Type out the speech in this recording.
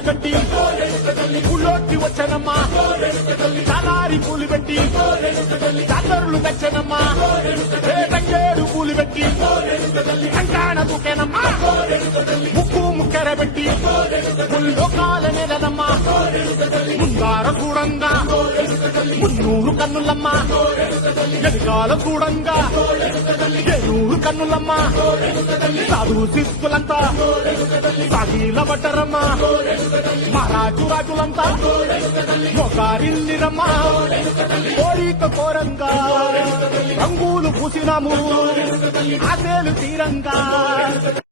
కట్టి ఊళ్ళోకి వచ్చనమ్మా తలారి పూలు పెట్టి జాతరులు తెచ్చనమ్మా తంగేడు పూలు పెట్టి కంకాణ దూకేనమ్మా ముక్కు ముక్కెర పెట్టి ముల్లోకాల నెలనమ్మా ముందార చూడంగా మున్నూరు కన్నులమ్మా ఎదుగాల చూడంగా ఏనూరు కన్నులమ్మా సాధు శిస్తులంతా సాగిల పట్టరమ్మా మహారాజు రాజులంతా మొగారిల్లిరమ్మా కోరిక కోరంగా రంగులు పూసినాము ఆశలు తీరంగా